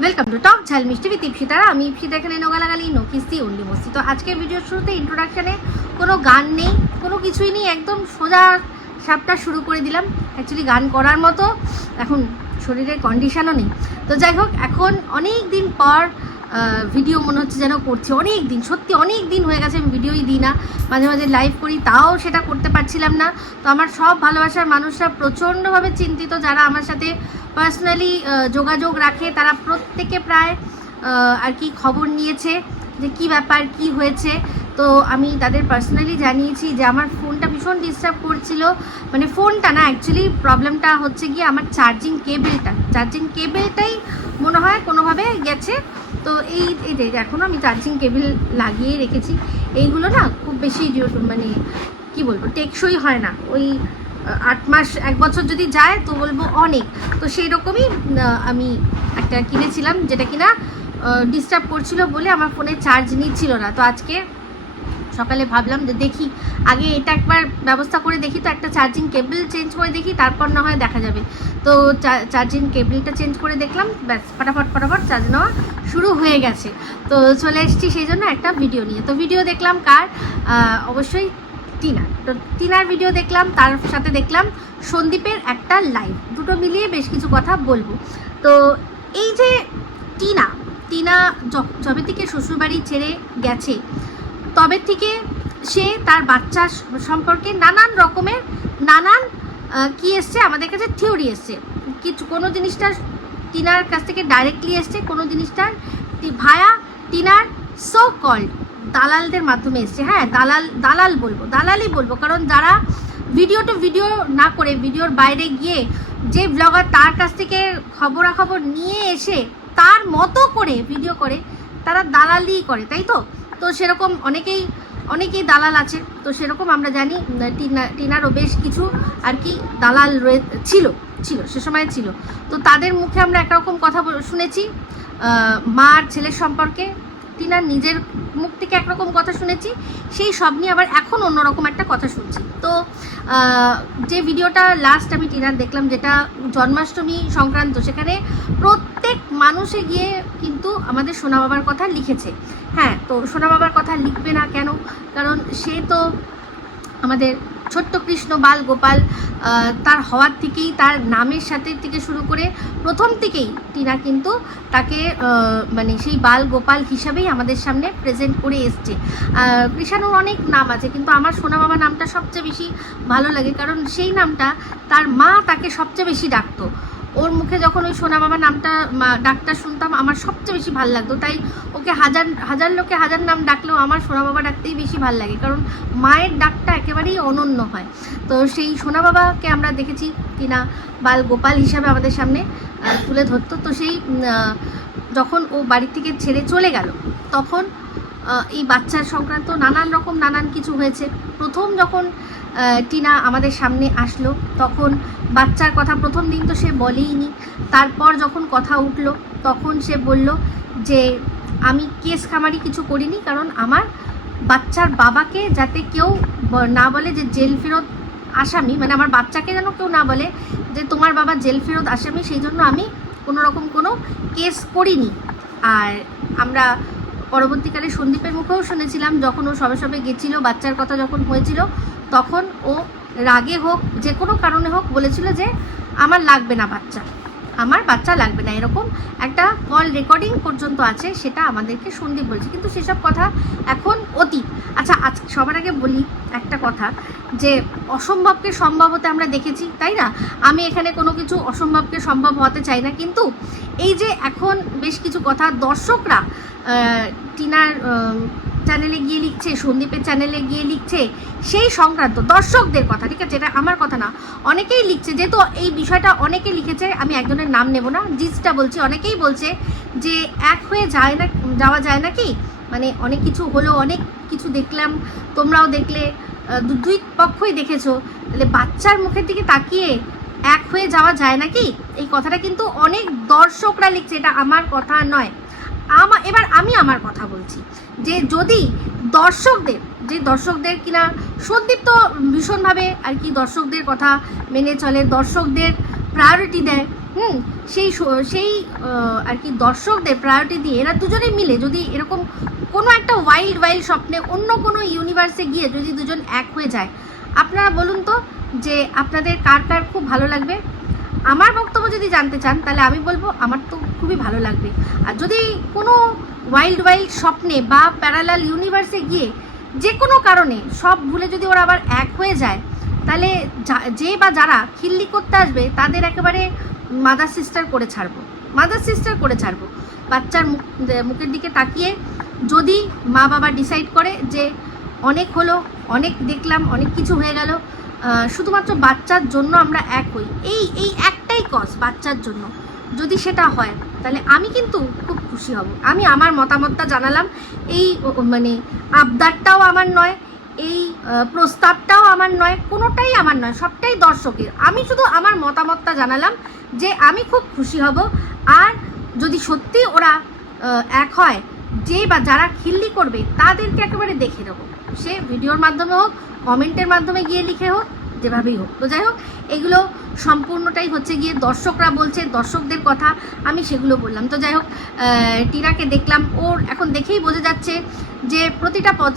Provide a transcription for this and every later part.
Welcome to talk ঝাল মিষ্টি with ইপসিতারা আমি ইপসিতা এখানে নোগালাগালি নকিস্তি অন্ডি মস্তি তো আজকের ভিডিওর শুরুতে ইন্ট্রোডাকশানে কোনো গান নেই, কোনো কিছুই নেই, একদম সোজা সাপটা শুরু করে দিলাম। অ্যাকচুয়ালি গান করার মতো এখন শরীরের কন্ডিশনও নেই। তো যাই হোক, এখন অনেক দিন পর ভিডিও মনে হচ্ছে যেন করছি। অনেক দিন, সত্যি অনেক দিন হয়ে গেছে, আমি ভিডিওই দিই না। মাঝে মাঝে লাইভ করি, তাও সেটা করতে পারছিলাম না। তো আমার সব ভালোবাসার মানুষরা প্রচণ্ডভাবে চিন্তিত, যারা আমার সাথে পার্সোনালি যোগাযোগ রাখে, তারা প্রত্যেকে প্রায় আর কি খবর নিয়েছে যে কি ব্যাপার, কি হয়েছে। তো আমি তাদের পার্সোনালি জানিয়েছি যে আমার ফোনটা ভীষণ ডিস্টার্ব করছিল। মানে ফোনটা না অ্যাকচুয়ালি প্রবলেমটা হচ্ছে গিয়ে আমার চার্জিং কেবেলটা চার্জিং কেবেলটাই মনে হয় কোনোভাবে গেছে। তো এই এই এখনও আমি চার্জিং কেবিল লাগিয়ে রেখেছি। এইগুলো না খুব বেশি মানে কি বলব, টেকসই হয় না। ওই আট মাস, এক বছর যদি যায়, তো বলব অনেক। তো সেই রকমই আমি একটা কিনেছিলাম, যেটা কিনা ডিস্টার্ব করছিল বলে আমার ফোনে চার্জ নিচ্ছিল না। তো আজকে সকালে ভাবলাম যে দেখি, আগে এটা একবার ব্যবস্থা করে দেখি তো, একটা চার্জিং কেবল চেঞ্জ করে দেখি, তারপর না হয় দেখা যাবে। তো চার্জিং কেবলটা চেঞ্জ করে দেখলাম, ব্যাস, ফটাফট ফটাফট চার্জ নেওয়া শুরু হয়ে গেছে। তো চলে এসেছি সেই জন্য একটা ভিডিও নিয়ে। তো ভিডিও দেখলাম কার? অবশ্যই টিনা। তো টিনার ভিডিও দেখলাম, তার সাথে দেখলাম সন্দীপের একটা লাইভ দুটো মিলিয়ে বেশ কিছু কথা বলব। তো এই যে টিনা টিনা যবে থেকে শ্বশুরবাড়ি ছেড়ে গেছে তবে থেকে সে তার বাচ্চা সম্পর্কে নানান রকমের, নানান কি এসছে, আমাদের কাছে থিওরি এসছে। কিছু, কোনো জিনিসটার টিনার কাছ থেকে ডাইরেক্টলি এসছে, কোনো জিনিসটার ভায়া টিনার সো কল্ড দালালদের মাধ্যমে এসছে। হ্যাঁ দালাল দালাল বলব, দালালই বলব, কারণ যারা ভিডিও টু ভিডিও না করে ভিডিওর বাইরে গিয়ে যে ব্লগার তার কাছ থেকে খবরাখবর নিয়ে এসে তার মতো করে ভিডিও করে, তারা দালালি করে, তাই তো? তো সেরকম অনেকেই অনেকেই দালাল আছে। তো সেরকম আমরা জানি টিনা, টিনারও বেশ কিছু আর কি দালাল রয়ে, ছিল ছিল, সে সময় ছিল। তো তাদের মুখে আমরা একরকম কথা শুনেছি মা আর ছেলের সম্পর্কে। টিনার নিজের মুখ থেকে একরকম কথা শুনেছি, সেই সব নিয়ে আবার এখন অন্যরকম একটা কথা শুনছি। তো যে ভিডিওটা লাস্ট আমি টিনার দেখলাম, যেটা জন্মাষ্টমী সংক্রান্ত, সেখানে প্রত্যেক মানুষে গিয়ে কিন্তু আমাদের সোনা বাবার কথা লিখেছে। হ্যাঁ তো সোনা বাবার কথা লিখবে না কেন? কারণ সে তো আমাদের ছোট্ট কৃষ্ণ বাল গোপাল তার হওয়ার থেকেই, তার নামের সাথে থেকে শুরু করে প্রথম থেকেই টিনা কিন্তু তাকে মানে সেই বাল গোপাল হিসাবেই আমাদের সামনে প্রেজেন্ট করে এসছে। কৃষাণুর অনেক নাম আছে, কিন্তু আমার সোনা বাবা নামটা সবচেয়ে বেশি ভালো লাগে, কারণ সেই নামটা তার মা তাকে সবচেয়ে বেশি ডাকতো। ওর মুখে যখন ওই সোনা বাবা নামটা ডাকটা শুনতাম, আমার সবচেয়ে বেশি ভালো লাগতো। তাই ওকে হাজার হাজার লোকে হাজার নাম ডাকলেও আমার সোনা বাবা ডাকতেই বেশি ভালো লাগে। কারণ মায়ের ডাকটা একেবারেই অনন্য হয়। তো সেই সোনা বাবাকে আমরা দেখেছি কিনা বাল গোপাল হিসাবে আমাদের সামনে তুলে ধরতো। তো সেই যখন ও বাড়ি থেকে ছেড়ে চলে গেল, তখন এই বাচ্চার সংক্রান্ত নানান রকম নানান কিছু হয়েছে। প্রথম যখন টিনা আমাদের সামনে আসলো। তখন বাচ্চার কথা প্রথম দিন তো সে বলেইনি। তারপর যখন কথা উঠল, তখন সে বলল যে, আমি কেস খামারি কিছু করিনি, কারণ আমার বাচ্চার বাবাকে যাতে কেউ না বলে যে জেল ফেরত আসামি মানে আমার বাচ্চাকে যেন কেউ না বলে যে তোমার বাবা জেল ফেরত আসামি, সেই জন্য আমি কোনো রকম কোনো কেস করিনি। আর আমরা পরবর্তীকালে সন্দীপের মুখেও শুনেছিলাম, যখন ও সবে সবে গেছিল, বাচ্চার কথা যখন হয়েছিল, তখন ও রাগে হোক, যে কোনো কারণে হোক বলেছিল যে, আমার লাগবে না বাচ্চা। আমার বাচ্চা লাগবে না। এরকম একটা কল রেকর্ডিং পর্যন্ত আছে, সেটা আমাদেরকে সন্দীপ বলছে। কিন্তু সেসব কথা এখন অতীত। আচ্ছা আজ সবার আগে বলি একটা কথা, যে অসম্ভবকে সম্ভব হতে আমরা দেখেছি, তাই না? আমি এখানে কোনো কিছু অসম্ভবকে সম্ভব হতে চাই না, কিন্তু এই যে এখন বেশ কিছু কথা, দর্শকরা টিনার চ্যানেলে গিয়ে লিখছে, সন্দীপের চ্যানেলে গিয়ে লিখছে সেই সংক্রান্ত দর্শকদের কথা, ঠিক আছে? এটা আমার কথা না। অনেকেই লিখছে, যেহেতু এই বিষয়টা অনেকে লিখেছে, আমি একজনের নাম নেব না জিজটা বলছি। অনেকেই বলছে যে এক হয়ে যায় না, যাওয়া যায় নাকি? মানে অনেক কিছু হলো, অনেক কিছু দেখলাম, তোমরাও দেখলে দুই পক্ষই দেখেছ। তাহলে বাচ্চার মুখের দিকে তাকিয়ে এক হয়ে যাওয়া যায় নাকি? এই কথাটা কিন্তু অনেক দর্শকরা লিখছে, এটা আমার কথা নয়। আমা, এবার আমি আমার কথা বলছি। যে যদি দর্শকদের, যে দর্শকদের কিনা সন্দীপ তো ভীষণভাবে আর কি দর্শকদের কথা মেনে চলে, দর্শকদের প্রায়োরিটি দেয়, হুম, সেই সেই আর কি দর্শকদের প্রায়োরিটি দিয়ে এরা দুজনেই মিলে যদি এরকম কোনো একটা ওয়াইল্ড ওয়াইল্ড স্বপ্নে অন্য কোনো ইউনিভার্সে গিয়ে যদি দুজন এক হয়ে যায়, আপনারা বলুন তো যে আপনাদের কার কার খুব ভালো লাগবে? আমার বক্তব্য যদি জানতে চান, তাহলে আমি বলব আমার তো খুবই ভালো লাগবে। আর যদি কোনো ওয়াইল্ড ওয়াইল্ড স্বপ্নে বা প্যারালাল ইউনিভার্সে গিয়ে যে কোনো কারণে সব ভুলে যদি ওরা আবার এক হয়ে যায়, তাহলে যে বা যারা খিল্লি করতে আসবে, তাদের একেবারে মাদার সিস্টার করে ছাড়বো। মাদার সিস্টার করে ছাড়বো। বাচ্চার মুখ মুখের দিকে তাকিয়ে যদি মা বাবা ডিসাইড করে যে অনেক হলো, অনেক দেখলাম, অনেক কিছু হয়ে গেল শুধুমাত্র বাচ্চার জন্য আমরা এক হই। এই এই একটাই কজ বাচ্চার জন্য। যদি সেটা হয়, তাহলে আমি কিন্তু খুব খুশি হব। আমি আমার মতামতটা জানালাম। এই মানে আবদারটাও আমার নয়, এই প্রস্তাবটাও আমার নয়, কোনোটাই আমার নয়, সবটাই দর্শকের। আমি শুধু আমার মতামতটা জানালাম যে আমি খুব খুশি হব। আর যদি সত্যি ওরা এক হয়, যে বা যারা খিল্লি করবে, তাদেরকে একেবারে দেখে দেবো সে ভিডিওর মাধ্যমে হোক কমেন্টের মাধ্যমে গিয়ে লিখে হোক, যেভাবেই হোক। তো যাই হোক, এগুলো সম্পূর্ণটাই হচ্ছে গিয়ে দর্শকরা বলছে, দর্শকদের কথা আমি সেগুলো বললাম। তো যাই হোক টিনাকে দেখলাম। ওর এখন দেখেই বোঝা যাচ্ছে যে প্রতিটা পদ,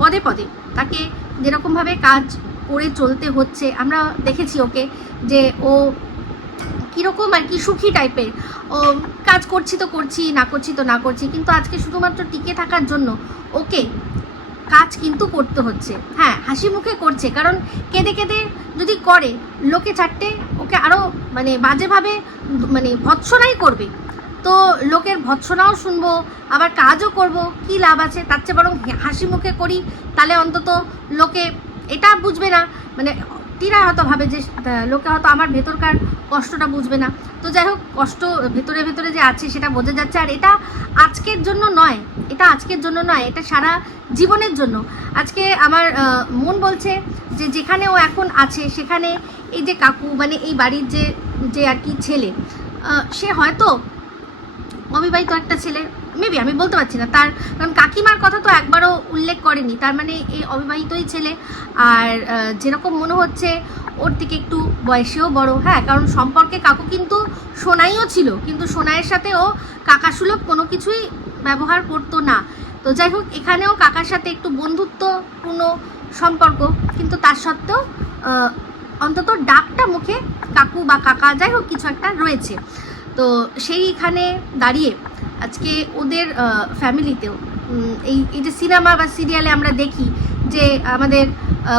পদে পদে তাকে যেরকমভাবে কাজ করে চলতে হচ্ছে, আমরা দেখেছি ওকে যে ও কীরকম আর কি সুখী টাইপের ও কাজ করছি তো করছি, না করছি তো না করছি, কিন্তু আজকে শুধুমাত্র টিকে থাকার জন্য ওকে কাজ কিন্তু করতে হচ্ছে। হ্যাঁ হাসি মুখে করছে। কারণ কেঁদে কেঁদে যদি করে, লোকে চারটে, ওকে আরও মানে বাজেভাবে মানে ভৎসনাই করবে। তো লোকের ভৎসনাও শুনব, আবার কাজও করব, কি লাভ আছে? তার চেয়ে বরং হাসি মুখে করি, তাহলে অন্তত লোকে এটা বুঝবে না। মানে তীরা হয়তো ভাবে যে লোকে হয়তো আমার ভেতরকার কষ্টটা বুঝবে না। তো যাই হোক, কষ্ট ভেতরে ভেতরে যে আছে সেটা বোঝা যাচ্ছে। আর এটা আজকের জন্য নয়, এটা আজকের জন্য নয়, এটা সারা জীবনের জন্য। আজকে আমার মন বলছে যে যেখানে ও এখন আছে, সেখানে এই যে কাকু মানে এই বাড়ির যে যে আর কি ছেলে সে হয়তো অবিবাহিত একটা ছেলে মেবি আমি বলতে পারছি না। তার, কারণ কাকিমার কথা তো একবারও উল্লেখ করেনি। তার মানে এই অবিবাহিতই ছেলে। আর যেরকম মনে হচ্ছে ওর থেকে একটু বয়সেও বড় হ্যাঁ কারণ সম্পর্কে কাকু কিন্তু সোনাইও ছিল, কিন্তু সোনাইয়ের সাথে ও কাকাসুলভ কোনো কিছুই ব্যবহার করতো না। তো যাই হোক, এখানেও কাকার সাথে একটু বন্ধুত্বপূর্ণ সম্পর্ক, কিন্তু তার সত্ত্বেও অন্তত ডাকটা মুখে কাকু বা কাকা যাই হোক কিছু একটা রয়েছে। তো সেইখানে দাঁড়িয়ে আজকে ওদের ফ্যামিলিতেও এই এই যে সিনেমা বা সিরিয়ালে আমরা দেখি যে আমাদের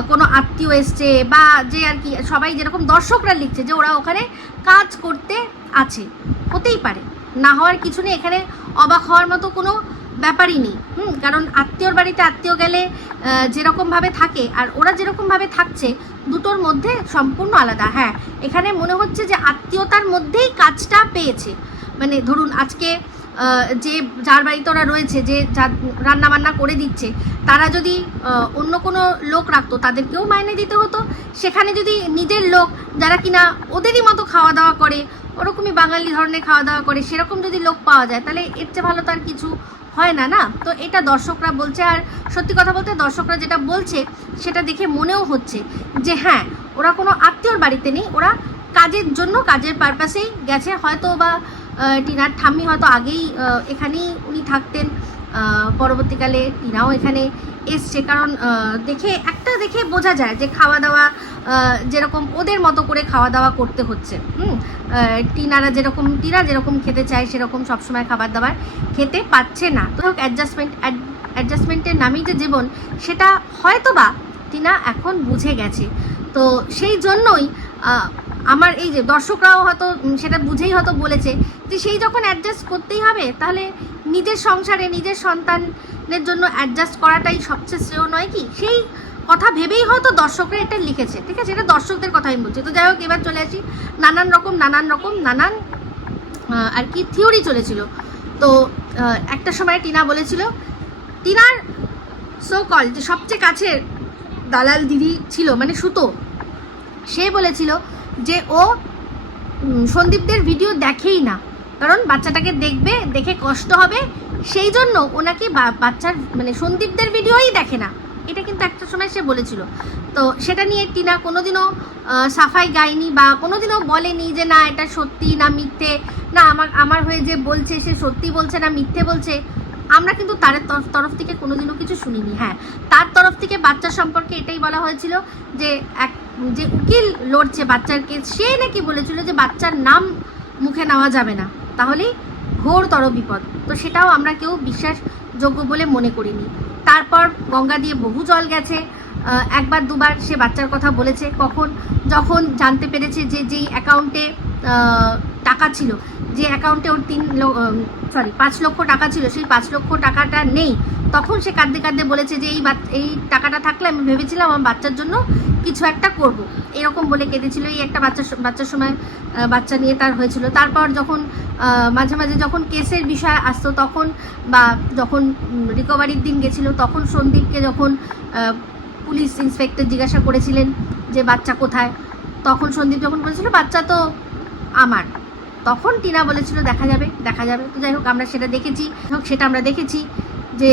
কোনো আত্মীয় এসছে বা যে আর কি, সবাই যেরকম দর্শকরা লিখছে যে ওরা ওখানে কাজ করতে আছে, হতেই পারে। না হওয়ার কিছু নেই, এখানে অবাক হওয়ার মতো কোনো ব্যাপারই নেই। হুম, কারণ আত্মীয়র বাড়িতে আত্মীয় গেলে যেরকমভাবে থাকে আর ওরা যেরকমভাবে থাকছে, দুটোর মধ্যে সম্পূর্ণ আলাদা। হ্যাঁ এখানে মনে হচ্ছে যে আত্মীয়তার মধ্যেই কাজটা পেয়েছে। মানে ধরুন, আজকে যে যার বাড়িতে ওরা রয়েছে, যে যার রান্না বান্না করে দিচ্ছে, তারা যদি অন্য কোনো লোক রাখতো, তাদেরকেও মাইনে দিতে হতো। সেখানে যদি নিজের লোক যারা কিনা ওদেরই মতো খাওয়া দাওয়া করে, ওরকমই বাঙালি ধরনের খাওয়া দাওয়া করে, সেরকম যদি লোক পাওয়া যায়, তাহলে এর চেয়ে ভালো তার কিছু হয় না না? তো এটা দর্শকরা বলছে, আর সত্যি কথা বলতে দর্শকরা যেটা বলছে, সেটা দেখে মনেও হচ্ছে যে হ্যাঁ ওরা কোনো আত্মীয়র বাড়িতে নেই, ওরা কাজের জন্য, কাজের পারপাসেই গেছে। হয়তো বা টিনার ঠাম্মি হয়তো আগেই এখানেই উনি থাকতেন। পরবর্তীকালে টিনাও এখানে এসছে। কারণ দেখে, একটা দেখে বোঝা যায় যে খাওয়া দাওয়া যেরকম ওদের মতো করে খাওয়া দাওয়া করতে হচ্ছে। হুম? টিনারা যেরকম, টিনা যেরকম খেতে চায়, সেরকম সবসময় খাবার দাবার খেতে পাচ্ছে না। তো হোক অ্যাডজাস্টমেন্ট অ্যাডজাস্টমেন্টের নামেই যে জীবন, সেটা হয়তো বা টিনা এখন বুঝে গেছে। তো সেই জন্যই আমার এই যে দর্শকরাও হয়তো সেটা বুঝেই হয়তো বলেছে। যে সেই যখন অ্যাডজাস্ট করতেই হবে, তাহলে নিজের সংসারে নিজের সন্তানের জন্য অ্যাডজাস্ট করাটাই সবচেয়ে শ্রেয় নয় কি? সেই কথা ভেবেই হয়তো দর্শকরা এটা লিখেছে, ঠিক আছে? এটা দর্শকদের কথা আমি বলছি। তো যাই হোক, এবার চলে আসি। নানান রকম নানান রকম, নানান আর কি থিওরি চলেছিল। তো একটা সময় টিনা বলেছিল, টিনার সো কল যে সবচেয়ে কাছের দালাল দিদি ছিল মানে সুতো, সে বলেছিল যে ও সন্দীপদের ভিডিও দেখেই না। কারণ বাচ্চাটাকে দেখবে, দেখে কষ্ট হবে। সেই জন্য ওনাকে বাচ্চার মানে সন্দীপদের ভিডিওই দেখে না। এটা কিন্তু একটা সময় সে বলেছিল। তো সেটা নিয়ে টিনা কোনোদিনও সাফাই গায়নি বা কোনোদিনও বলেনি যে না, এটা সত্যি না মিথ্যে। না, আমার আমার হয়ে যে বলছে, সে সত্যি বলছে না মিথ্যে বলছে। আমরা কিন্তু তার, তরফ- থেকে কোনোদিনও কিছু শুনিনি। হ্যাঁ তার তরফ থেকে বাচ্চা সম্পর্কে এটাই বলা হয়েছিল যে এক যে উকিল লড়ছে বাচ্চাকে, সে নাকি বলেছিল যে বাচ্চার নাম মুখে নেওয়া যাবে না। তাহলেই ঘোরতর বিপদ। তো সেটাও আমরা কেউ বিশ্বাসযোগ্য বলে মনে করিনি। তারপর গঙ্গা দিয়ে বহু জল গেছে। একবার দুবার সে বাচ্চার কথা বলেছে। কখন? যখন জানতে পেরেছে যে যেই অ্যাকাউন্টে টাকা ছিল, যে অ্যাকাউন্টে ওর তিন সরি পাঁচ লক্ষ টাকা ছিল, সেই পাঁচ লক্ষ টাকাটা নেই। তখন সে কাঁদতে কাঁদতে বলেছে যে এই এই টাকাটা থাকলে আমি ভেবেছিলাম আমার বাচ্চার জন্য কিছু একটা করব। এরকম বলে কেঁদেছিল, এই একটা বাচ্চা বাচ্চার সময় বাচ্চা নিয়ে তার হয়েছিল। তারপর যখন মাঝে মাঝে যখন কেসের বিষয় আসতো, তখন বা যখন রিকভারির দিন গেছিল, তখন সন্দীপকে যখন পুলিশ ইন্সপেক্টর জিজ্ঞাসা করেছিলেন যে বাচ্চা কোথায়, তখন সন্দীপ যখন বলেছিল, বাচ্চা তো আমার। তখন টিনা বলেছিল, দেখা যাবে দেখা যাবে। তো যাই হোক, আমরা সেটা দেখেছি। হোক, সেটা আমরা দেখেছি যে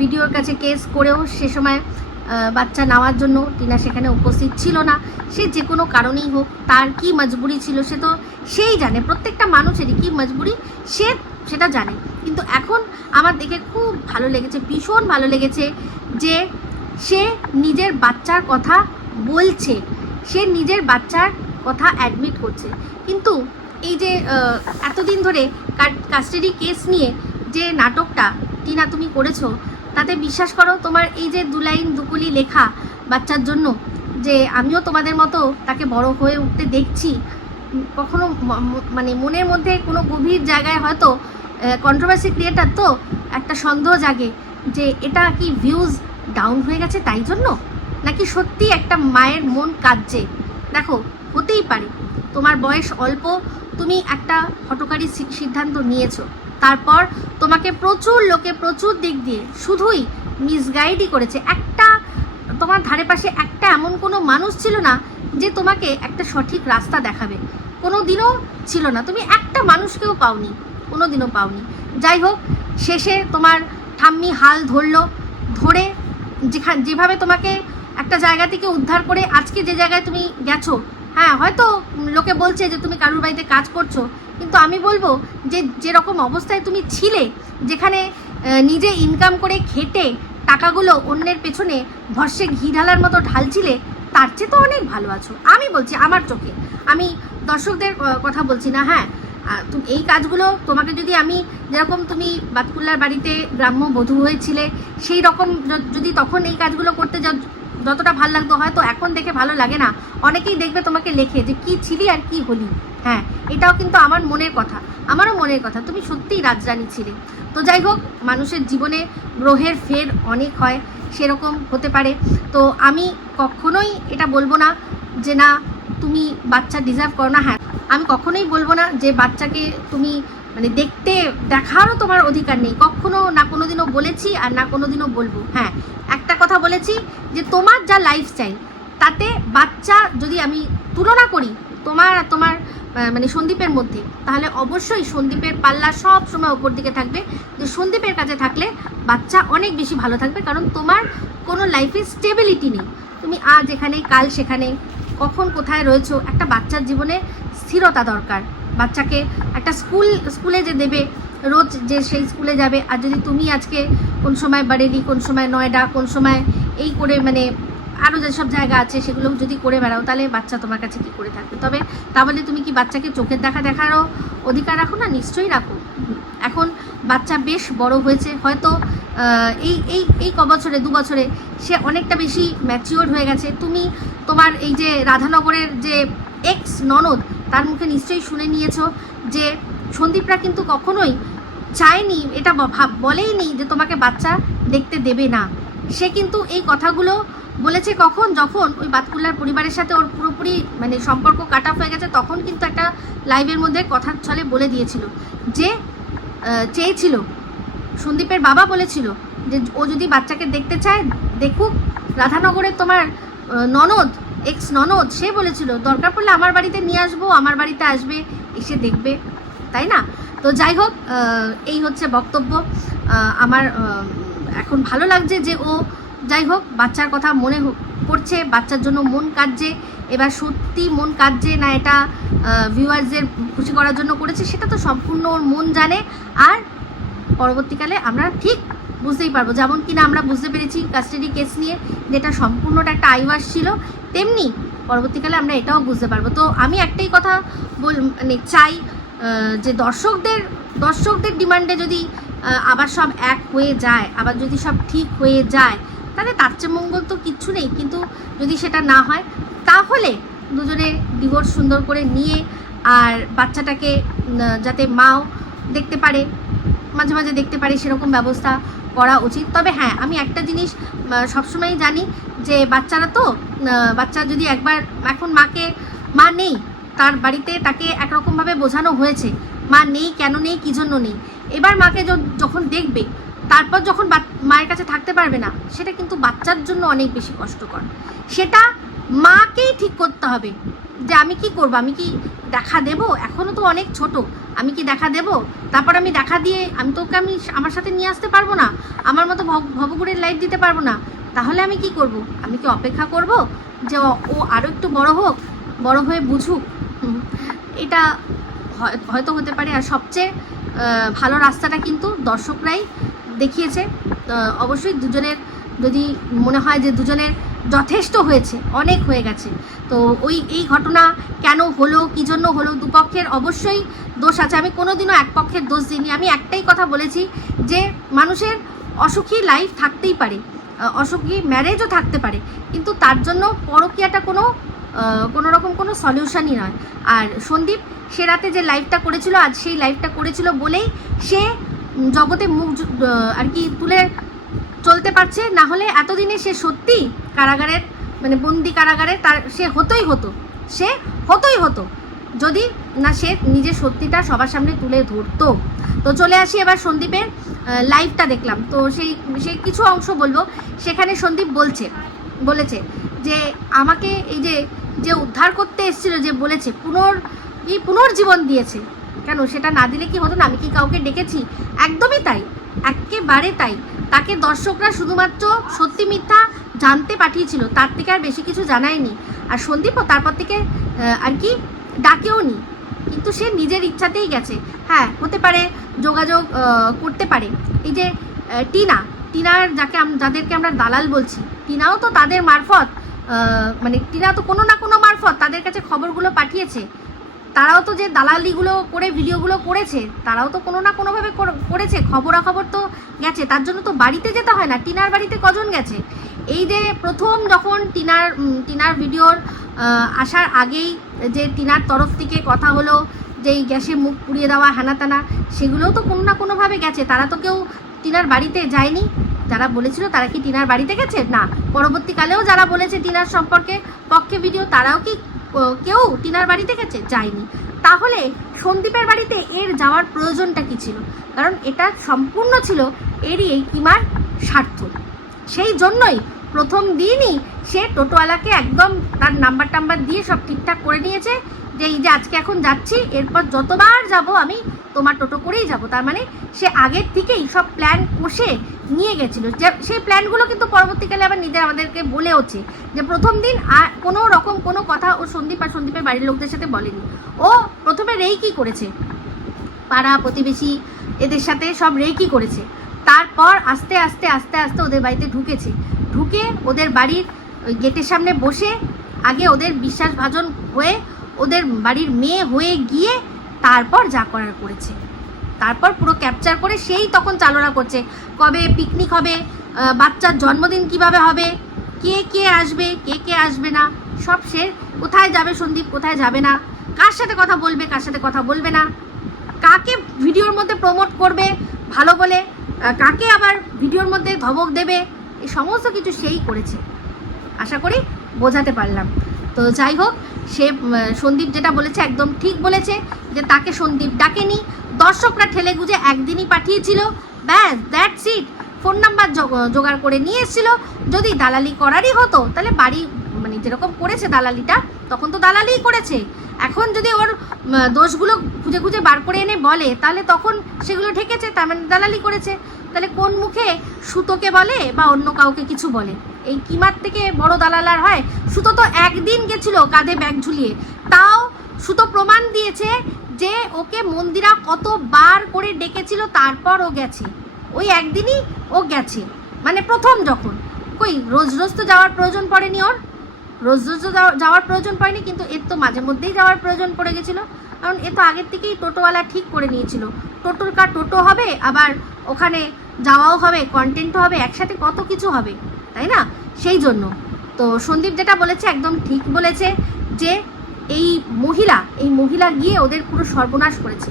বিডিওর কাছে কেস করেও সে সময় বাচ্চা নেওয়ার জন্য টিনা সেখানে উপস্থিত ছিল না। সে যে কোনো কারণেই হোক, তার কি মজবুরি ছিল সে তো সেই জানে। প্রত্যেকটা মানুষেরই কি মজবুরি, সে সেটা জানে। কিন্তু এখন আমার দেখে খুব ভালো লেগেছে, ভীষণ ভালো লেগেছে যে সে নিজের বাচ্চার কথা বলছে। সে নিজের বাচ্চার কথা অ্যাডমিট করছে। কিন্তু এই যে এতদিন ধরে কাস্টাডি কেস নিয়ে যে নাটকটা, টিনা তুমি করেছ, তাতে বিশ্বাস করো তোমার এই যে দু লাইন দুকুলি লেখা বাচ্চার জন্য, যে আমিও তোমাদের মতো তাকে বড় হয়ে উঠতে দেখছি, কখনো মানে মনের মধ্যে কোনো গভীর জায়গায় হয়তো কন্ট্রোভার্সি ক্রিয়েটার তো একটা সন্দেহ জাগে যে এটা কি ভিউজ ডাউন হয়ে গেছে তাই জন্য? নাকি সত্যি একটা মায়ের মন কাঁদছে? দেখো, হতেই পারে। তোমার বয়স অল্প, তুমি একটা হটকারী সিদ্ধান্ত নিয়েছো। তারপর তোমাকে প্রচুর লোকে প্রচুর দিক দিয়ে শুধুই মিসগাইডই করেছে। একটা, তোমার ধারে পাশে একটা এমন কোনো মানুষ ছিল না যে তোমাকে একটা সঠিক রাস্তা দেখাবে। কোনো দিনও ছিল না। তুমি একটা মানুষকেও পাওনি কোনো দিনও পাওনি। যাই হোক, শেষে তোমার ঠাম্মি হাল ধরলো, ধরে যেখান যেভাবে তোমাকে একটা জায়গা থেকে উদ্ধার করে আজকে যে জায়গায় তুমি গেছো হ্যাঁ হয়তো লোকে বলছে যে তুমি কারুর বাড়িতে কাজ করছ, কিন্তু আমি বলব যে যেরকম অবস্থায় তুমি ছিলে, যেখানে নিজে ইনকাম করে খেটে টাকাগুলো অন্যের পেছনে ভরসে ঘি ঢালার মতো ঢালছিলে, তার চেয়ে তো অনেক ভালো আছো। আমি বলছি আমার চোখে। আমি দর্শকদের কথা বলছি না হ্যাঁ এই কাজগুলো তোমাকে যদি আমি যেরকম তুমি বাতকুল্লার বাড়িতে গ্রাম্য বধূ হয়েছিলে, সেই রকম যদি তখন এই কাজগুলো করতে যাও যতটা ভালো লাগতো হয়তো এখন দেখে ভালো লাগে না। অনেকেই দেখবে তোমাকে লেখে যে কি ছিলি আর কি হলি। হ্যাঁ এটাও কিন্তু আমার মনের কথা। আমারও মনের কথা। তুমি সত্যিই রাজরানী ছিলে। তো যাই হোক, মানুষের জীবনে গ্রহের ফের অনেক হয়, সেরকম হতে পারে। তো আমি কখনোই এটা বলব না যে না, তুমি বাচ্চা ডিজার্ভ করো না। হ্যাঁ আমি কখনোই বলব না যে বাচ্চাকে তুমি মানে দেখতে দেখারও তোমার অধিকার নেই। কখনো না কোনোদিনও বলেছি আর না কোনোদিনও বলব। হ্যাঁ কথা বলেছি যে তোমার যা লাইফস্টাইল তাতে বাচ্চা যদি আমি তুলনা করি তোমার তোমার মানে সন্দীপের মধ্যে, তাহলে অবশ্যই সন্দীপের পাল্লা সব সময় ওপর দিকে থাকবে। যে সন্দীপের কাছে থাকলে বাচ্চা অনেক বেশি ভালো থাকবে কারণ তোমার কোনো লাইফে স্টেবিলিটি নেই। তুমি আজ এখানে কাল সেখানে কখন কোথায় রয়েছো, একটা বাচ্চার জীবনে স্থিরতা দরকার। বাচ্চাকে একটা স্কুল স্কুলে যে দেবে রোজ যে সেই স্কুলে যাবে, আর যদি তুমি আজকে কোন সময় বারেলি কোন সময় নয়ডা কোন সময় এই করে মানে আরও যেসব জায়গা আছে সেগুলো যদি করে বেড়াও, তাহলে বাচ্চা তোমার কাছে কি করে থাকবে? তবে তা বলে তুমি কি বাচ্চাকে চোখের দেখা দেখারও অধিকার রাখো না? নিশ্চয়ই রাখো। এখন বাচ্চা বেশ বড় হয়েছে, হয়তো এই এই এই ক বছরে দু বছরে সে অনেকটা বেশি ম্যাচিওর হয়ে গেছে। তুমি তোমার এই যে রাধানগরের যে এক্স ননদ তার মুখে নিশ্চয়ই শুনে নিয়েছো যে সন্দীপরা কিন্তু কখনোই চায়নি, এটা ভাব- বলেইনি যে তোমাকে বাচ্চা দেখতে দেবে না। সে কিন্তু এই কথাগুলো বলেছে কখন? যখন ওই বাতকুল্লার পরিবারের সাথে ওর পুরোপুরি মানে সম্পর্ক কাট অফ হয়ে গেছে, তখন কিন্তু একটা লাইভের মধ্যে কথার ছলে বলে দিয়েছিল। যে চেয়েছিল। সন্দীপের বাবা বলেছিল যে, ও যদি বাচ্চাকে দেখতে চায়, দেখুক, রাধানগরের তোমার ননদ এক্স ননদ সে বলেছিল, দরকার পড়লে আমার বাড়িতে নিয়ে আসব, আমার বাড়িতে আসবে, এসে দেখবে। তাই না? তো যাই হোক এই হচ্ছে বক্তব্য। আমার এখন ভালো লাগছে যে ও যাই হোক, বাচ্চার কথা মনে পড়ছে বাচ্চার জন্য মন কাটছে এবার সত্যি মন কাটছে না এটা ভিউয়ার্সদের খুশি করার জন্য করেছে, সেটা তো সম্পূর্ণ ওর মন জানে। আর পরবর্তীকালে আমরা ঠিক বুঝতেই পারব, যেমন কিনা আমরা বুঝতে পেরেছি কাস্টাডি কেস নিয়ে যেটা সম্পূর্ণটা একটা আইওয়াস ছিল, তেমনি পরবর্তীকালে আমরা এটাও বুঝতে পারব। তো আমি একটাই কথা বল মানে চাই যে দর্শকদের দর্শকদের ডিমান্ডে যদি আবার সব এক হয়ে যায়, আবার যদি সব ঠিক হয়ে যায়, তাহলে তার চেয়ে মঙ্গল তো কিচ্ছু নেই। কিন্তু যদি সেটা না হয়, তাহলে দুজনে ডিভোর্স সুন্দর করে নিয়ে আর বাচ্চাটাকে যাতে মাও দেখতে পারে, মাঝে মাঝে দেখতে পারে, সেরকম ব্যবস্থা করা উচিত। তবে হ্যাঁ আমি একটা জিনিস সবসময়ই জানি যে বাচ্চারা তো বাচ্চা যদি একবার এখন মাকে, মা নেই তার বাড়িতে তাকে একরকমভাবে বোঝানো হয়েছে। মা নেই, কেন নেই, কী জন্য নেই? এবার মাকে যখন দেখবে, তারপর যখন মায়ের কাছে থাকতে পারবে না, সেটা কিন্তু বাচ্চার জন্য অনেক বেশি কষ্টকর। সেটা মাকেই ঠিক করতে হবে যে আমি কি করব? আমি কি দেখা দেব? এখনও তো অনেক ছোট। আমি কি দেখা দেব? তারপর আমি দেখা দিয়ে আমি তো ওকে আমি আমার সাথে নিয়ে আসতে পারব না? আমার মতো ভব- ভবঘুরের লাইফ দিতে পারব না? তাহলে আমি কি করব? আমি কি অপেক্ষা করব যে ও- আরও একটু বড় হোক, বড় হয়ে বুঝুক? এটা হয়- হয়তো হতে পারে। আর সবচেয়ে ভালো রাস্তাটা কিন্তু দর্শকরাই দেখিয়েছে। অবশ্যই দুজনের, যদি মনে হয় যে দুজনের যথেষ্ট হয়েছে, অনেক হয়ে গেছে, তো ওই, এই ঘটনা কেন হলো, কী জন্য হলো দুপক্ষের অবশ্যই দোষ আছে। আমি কোনোদিনও এক পক্ষের দোষ দিইনি। আমি একটাই কথা বলেছি যে মানুষের অসুখী লাইফ থাকতেই পারে। অসুখী ম্যারেজও থাকতে পারে। কিন্তু তার জন্য পরকীয়াটা কোনো কোনো রকম কোনো সলিউশনই নয়। আর সন্দীপ, সে রাতে যে লাইভটা করেছিল, আজ সেই লাইভটা করেছিল বলেই সে জগতে মুখ আর কি তুলে চলতে পারছে। না হলে এতদিনে সে সত্যি কারাগারের মানে বন্দি কারাগারে তার, সে হতোই হতো। সে হতোই হতো। যদি না সে নিজের সত্যিটা সবার সামনে তুলে ধরতো। তো চলে আসি এবার সন্দীপের লাইভটা দেখলাম। তো সেই সেই কিছু অংশ বলব। সেখানে সন্দীপ বলছে, বলেছে যে আমাকে এই যে যে উদ্ধার করতে এসেছিল, যে বলেছে, পুনর পুনর্জীবন দিয়েছে। কেন? সেটা না দিলে কি হতো না? আমি কি কাউকে ডেকেছি? একদমই তাই। একেবারে তাই। তাকে দর্শকরা শুধুমাত্র সত্যি মিথ্যা জানতে পাঠিয়েছিল, তার থেকে আর বেশি কিছু জানায়নি। আর সন্দীপও তারপর থেকে আর কি ডাকেও নি কিন্তু সে নিজের ইচ্ছাতেই গেছে। হ্যাঁ হতে পারে, যোগাযোগ করতে পারে। এই যে টিনা, টিনার যাকে যাদেরকে আমরা দালাল বলছি, টিনাও তো তাদের মারফত মানে টিনা তো কোনো না কোনো মারফত তাদের কাছে খবরগুলো পাঠিয়েছে। তারাও তো যে দালালিগুলো করে, ভিডিওগুলো করেছে, তারাও তো কোনো না কোনোভাবে কর- করেছে। খবরাখবর তো গেছে। তার জন্য তো বাড়িতে যেতে হয় না, টিনার বাড়িতে কজন গেছে? এই যে প্রথম যখন টিনার টিনার ভিডিওর আসার আগেই যে টিনার তরফ থেকে কথা হলো, যে এই গ্যাসে মুখ পুড়িয়ে দেওয়া, হানাতানা, সেগুলোও তো কোনো না কোনোভাবে গেছে। তারা তো কেউ টিনার বাড়িতে যায়নি। যারা বলেছিল তারা কি টিনার বাড়িতে গেছে? না। পরবর্তীকালেও যারা বলেছে টিনার সম্পর্কে পক্ষে ভিডিও, তারাও কি কেউ টিনার বাড়িতে গেছে? যায়নি। তাহলে সন্দীপের বাড়িতে এর যাওয়ার প্রয়োজনটা কি ছিল? কারণ এটা সম্পূর্ণ ছিল এরই এই কিমার স্বার্থ। সেই জন্যই প্রথম দিনই সে টোটোওয়ালাকে একদম তার নাম্বার টাম্বার দিয়ে সব ঠিকঠাক করে নিয়েছে যে, এই যে আজকে এখন যাচ্ছি, এরপর যতবার যাব আমি তোমার টোটো করেই যাব। তার মানে সে আগের থেকেই সব প্ল্যান কষে নিয়ে গেছিল। যে, সেই প্ল্যানগুলো কিন্তু পরবর্তীকালে আবার নিজের আমাদেরকে বলেওছে যে, প্রথম দিন আর কোনো রকম কোনো কথা ও সন্দীপ আর সন্দীপের বাড়ির লোকদের সাথে বলেনি। ও প্রথমে রেইকি করেছে। পাড়া প্রতিবেশী এদের সাথে সব রেকি করেছে। তারপর আস্তে আস্তে আস্তে আস্তে ওদের বাড়িতে ঢুকেছে। ঢুকে ওদের বাড়ির গেটের সামনে বসে আগে ওদের বিশ্বাসভাজন হয়ে ওদের বাড়ির মেয়ে হয়ে গিয়ে তারপর যা করার করেছে। তারপর পুরো ক্যাপচার করে সেই তখন চালনা করছে। কবে পিকনিক হবে? বাচ্চার জন্মদিন কীভাবে হবে? কে কে আসবে? কে কে আসবে না? সব সে কোথায় যাবে সন্দীপ? কোথায় যাবে না? কার সাথে কথা বলবে? কার সাথে কথা বলবে না? কাকে ভিডিওর মধ্যে প্রমোট করবে? ভালো বলে কাকে আবার ভিডিওর মধ্যে ধমক দেবে? এই সমস্ত কিছু সেই করেছে। আশা করি বোঝাতে পারলাম। তো যাই হোক, সে সন্দীপ যেটা বলেছে একদম ঠিক বলেছে যে তাকে সন্দীপ ডাকেনি। দর্শকরা ঠেলে গুজে একদিনই পাঠিয়েছিল। ব্যাস দ্যাটস ইট ফোন নাম্বার জোগাড় করে নিয়ে এসেছিল। যদি দালালি করারই হতো, তাহলে বাড়ি মানে যেরকম করেছে দালালিটা, তখন তো দালালিই করেছে। এখন যদি ওর দোষগুলো খুঁজে খুঁজে বার করে এনে বলে, তাহলে তখন সেগুলো ঠেকেছে, তার মানে দালালি করেছে। তাহলে কোন মুখে সুতোকে বলে বা অন্য কাউকে কিছু বলে? এই কিমার থেকে বড় দালাল আর হয়? সুতো তো একদিন গেছিল কাঁধে ব্যাগ ঝুলিয়ে। তাও সুতো প্রমাণ দিয়েছে যে ওকে মন্দিরা কতবার করে ডেকেছিল, তারপর ও গেছে। ওই একদিনই ও গেছে। মানে প্রথম যখন। কই, রোজ রোজ তো যাওয়ার প্রয়োজন পড়েনি ওর। রোজ রোজ তো যাওয়া- যাওয়ার প্রয়োজন পড়েনি, কিন্তু এর তো মাঝে মধ্যেই যাওয়ার প্রয়োজন পড়ে গেছিল। কারণ এ তো আগের থেকেই টোটোওয়ালা ঠিক করে নিয়েছিল। টোটোর কার টোটো হবে, আবার ওখানে যাওয়াও হবে কন্টেন্টও হবে, একসাথে কত কিছু হবে, তাই না? সেই জন্য। তো সন্দীপ যেটা বলেছে, একদম ঠিক বলেছে যে এই মহিলা এই মহিলা গিয়ে ওদের পুরো সর্বনাশ করেছে।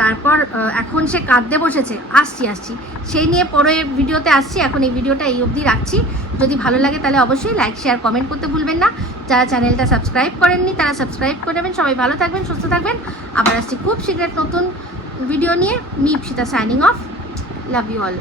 তারপর এখন সে কাঁদতে বসেছে, আসছি আসছি। সেই নিয়ে পরে ভিডিওতে আসছি, এখন এই ভিডিওটা এই অবধি রাখছি। যদি ভালো লাগে তাহলে অবশ্যই লাইক শেয়ার কমেন্ট করতে ভুলবেন না। যারা চ্যানেলটা সাবস্ক্রাইব করেননি, তারা সাবস্ক্রাইব করে নেবেন। সবাই ভালো থাকবেন, সুস্থ থাকবেন। আবার আসছি খুব শীঘ্র নতুন ভিডিও নিয়ে। Me Ipsita signing off love you all